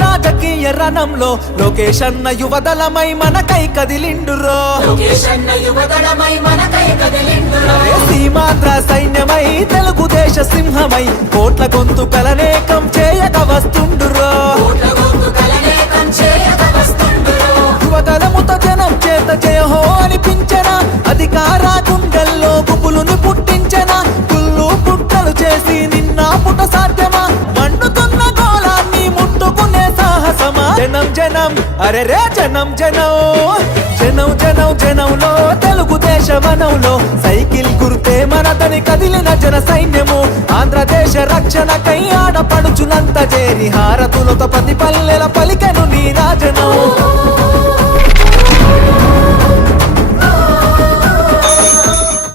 రాజకీయ రణంలో లోకేష్ అన్న యువదళమై మనకై కదిలిండురో. సీమాంధ్ర సైన్యమై తెలుగుదేశ సింహమై కోట్ల గొంతు కలనేకం చేయక వస్తుండురో యువతలముత జనం చేత జయహో అనిపించన? అధికార గుండెల్లో గుబులుని పుట్టించన? కుళ్ళు పుట్టలు చేసి నిన్న పుట జనం అరే రే జనం జనం. జనం జనం జనంలో తెలుగుదేశ వనంలో సైకిల్ గుర్తే మనదని కదిలిన జన సైన్యము. ఆంధ్రదేశ రక్షణకై ఆడపడుచులంత చేరి హారతులతో ప్రతి పల్లెల పలికెను నీరా